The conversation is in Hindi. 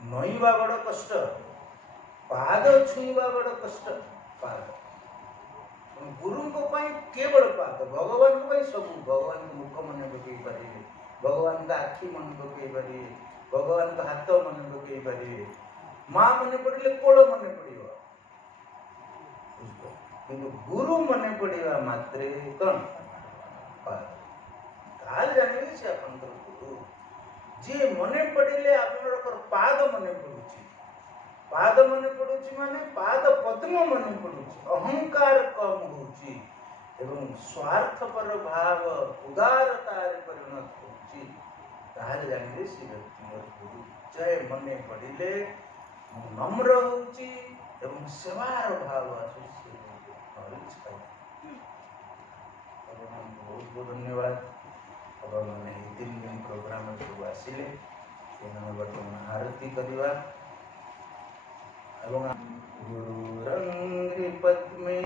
नईवा बड़ कष्ट, पाद छुईवा बड़ कष्ट। पाद गुरु को पाई केवल पाद, भगवान को सब, भगवान को मुख मन पकई पारे, भगवान का आखि मन पकई पारे, भगवान का हाथ मन पकई पारे, माँ मन पड़े कोल मन पड़ो, किंतु गुरु मन पड़ा मात्रे कौन पाद ताल जानिबे से आपनकर गुरु जे मने पड़े आपनकर पाद मने पड़ुची, पाद मन पड़ुची माने पाद पद्म मन पड़ुची, अहंकार कम होची एवं स्वार्थपर भाव उदारता परिणत होची, ताल जानिबे से व्यक्ति गुरु जय मने पड़िले नम्र होची एवं सेवार भाव आसुची। बहुत बहुत धन्यवाद। अब मैंने 3 दिन प्रोग्राम सब आसिले बर्तमान आरती करवा। गुरुरंग पद्मे